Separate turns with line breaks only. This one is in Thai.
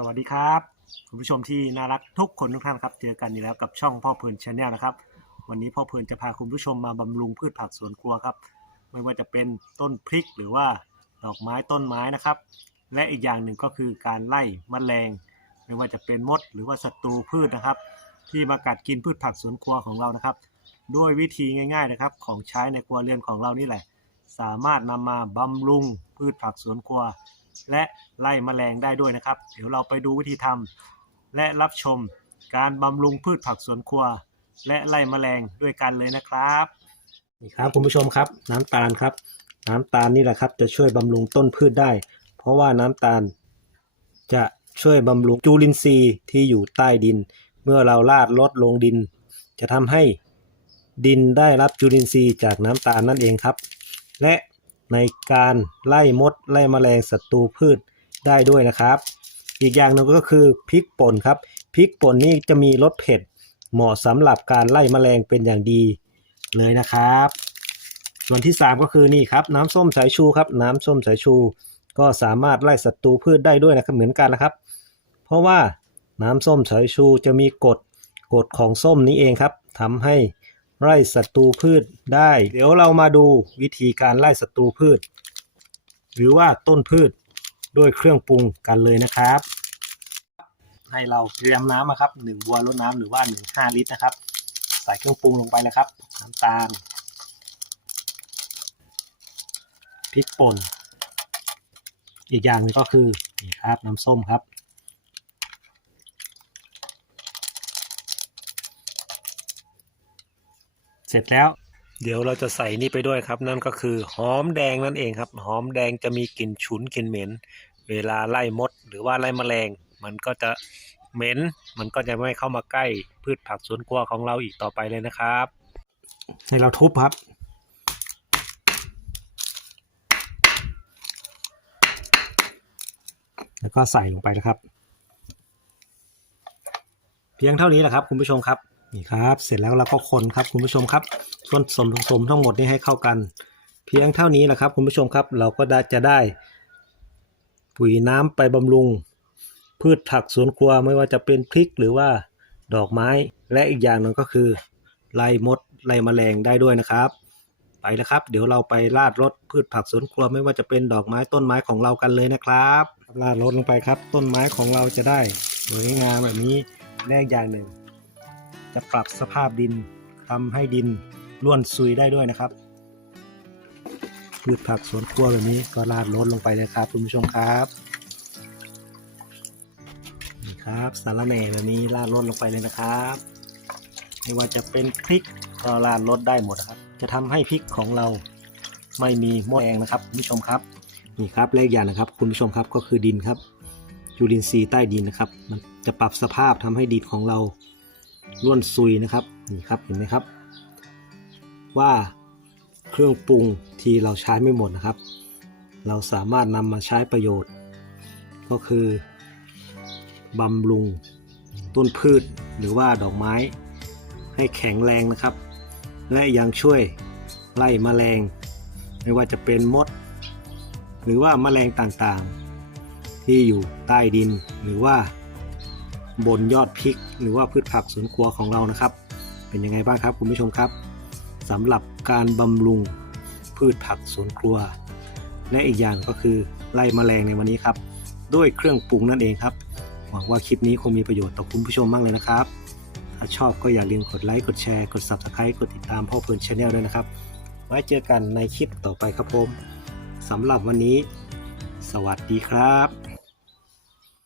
สวัสดีครับคุณผู้ชมที่น่ารักทุกคนทุกท่านครับ เจอกันอีกแล้วกับช่องพ่อเพลินชาแนลนะครับ วันนี้พ่อเพลินจะพาคุณผู้ชมมาบำรุงพืชผักสวนครัวครับ ไม่ว่าจะเป็นต้นพริกหรือว่าดอกไม้ต้นไม้นะครับ และอีกอย่างหนึ่งก็คือการไล่มแมลง ไม่ว่าจะเป็นมดหรือว่าศัตรูพืชนะครับ ที่มากัดกินพืชผักสวนครัวของเรานะครับ ด้วยวิธีง่าย ๆนะครับ ของใช้ในครัวเรือนของเรานี่แหละ สามารถนำมาบำรุงพืชผักสวนครัว และไล่แมลงได้ด้วยนะครับ เดี๋ยวเราไปดูวิธีทำและรับชมการบำรุงพืชผักสวนครัว และไล่แมลงด้วยกันเลยนะครับนี่ครับคุณผู้ชมครับ น้ำตาลครับ น้ำตาลนี่แหละครับ จะช่วยบำรุงต้นพืชได้ เพราะว่าน้ำตาล จะช่วยบำรุงจุลินทรีย์ที่อยู่ใต้ดิน เมื่อเราราดลดลงดิน จะทำให้ดินได้รับจุลินทรีย์จากน้ำตาลนั่นเองครับ และ ในการไล่มดไล่แมลงศัตรูพืชได้ด้วยนะครับ อีกอย่างหนึ่งก็คือพริกป่นครับพริกป่นนี่จะมีรสเผ็ดเหมาะสำหรับการไล่แมลงเป็นอย่างดีเลยนะครับ ส่วนที่ 3 ก็คือนี่ครับน้ำส้มสายชูครับน้ำส้มสายชู ก็สามารถไล่ศัตรูพืชได้ด้วยนะครับเหมือนกันนะครับ เพราะว่าน้ำส้มสายชูจะมีกรดกรดของส้มนี้เองครับทำให้ ไล่ศัตรูพืชได้ เดี๋ยวเรามาดูวิธีการไล่ศัตรูพืช หรือว่าต้นพืชด้วยเครื่องปรุงกันเลยนะครับ ให้เราเตรียมน้ำนะครับหนึ่งบัวรดน้ำหรือว่าหนึ่งห้าลิตรนะครับ ใส่เครื่องปรุงลงไปเลยครับน้ำตาลพริกป่น อีกอย่างหนึงก็คือนี่ครับน้ำส้มครับ เสร็จแล้ว เดี๋ยวเราจะใส่นี่ไปด้วยครับ นั่นก็คือหอมแดงนั่นเองครับ หอมแดงจะมีกลิ่นฉุนกลิ่นเหม็น เวลาไล่มด หรือว่าไล่แมลง มันก็จะเหม็น มันก็จะไม่เข้ามาใกล้พืชผักสวนครัวของเราอีกต่อไปเลยนะครับ ให้เราทุบครับแล้วก็ใส่ลงไปนะครับ เพียงเท่านี้แหละครับ คุณผู้ชมครับ นี่ครับ เสร็จแล้วเราก็คนครับคุณผู้ชมครับ ส่วนส่วนผสมทั้งหมดนี้ให้เข้ากัน เพียงเท่านี้แหละครับ คุณผู้ชมครับ เราก็ได้จะได้ ปุ๋ยน้ำไปบำรุง พืชผักสวนครัวไม่ว่าจะเป็นพริกหรือว่าดอกไม้และอีกอย่างหนึ่งก็คือไล่มดไล่แมลงได้ด้วยนะครับ ไปแล้วครับ เดี๋ยวเราไปราดรถพืชผักสวนครัวไม่ว่าจะเป็นดอกไม้ต้นไม้ของเรากันเลยนะครับราดรถลงไปครับ ต้นไม้ของเราจะได้สวยงามแบบนี้แรกอย่างหนึ่ง จะปรับสภาพดินทำให้ดินร่วนซุยได้ด้วยนะครับพืชผักสวนครัวแบบนี้ก็ราดรถลงไปเลยครับคุณผู้ชมครับนี่ครับสาระแหน่แบบนี้ราดรถลงไปเลยนะครับไม่ว่าจะเป็นพริกก็ราดรถได้หมดนะครับ จะทำให้พริกของเราไม่มีมดแดงนะครับคุณผู้ชมครับนี่ครับเลขอย่างนะครับ คุณผู้ชมครับก็คือดินครับจุลินทรีย์ใต้ดินนะครับ มันจะปรับสภาพทำให้ดินของเรา ร่วนซุยนะครับนี่ครับเห็นไหมครับ ว่าเครื่องปรุงที่เราใช้ไม่หมดนะครับ เราสามารถนำมาใช้ประโยชน์ ก็คือบำรุงต้นพืชหรือว่าดอกไม้ ให้แข็งแรงนะครับ และยังช่วยไล่แมลง ไม่ว่าจะเป็นมด หรือว่าแมลงต่างๆ ที่อยู่ใต้ดินหรือว่า บนยอดพริก หรือว่าพืชผักสวนครัวของเรานะครับ เป็นยังไงบ้างครับคุณผู้ชมครับสำหรับการบำรุงพืชผักสวนครัว และอีกอย่างก็คือไล่แมลงในวันนี้ครับ ด้วยเครื่องปรุงนั่นเองครับ หวังว่าคลิปนี้คงมีประโยชน์ต่อคุณผู้ชมมากเลยนะครับถ้าชอบก็อย่าลืมกดไลค์กดแชร์กด Subscribe กดติดตามพ่อเพลินชาแนลด้วยนะครับ ไว้เจอกันในคลิปต่อไปครับผมสำหรับวันนี้ สวัสดีครับ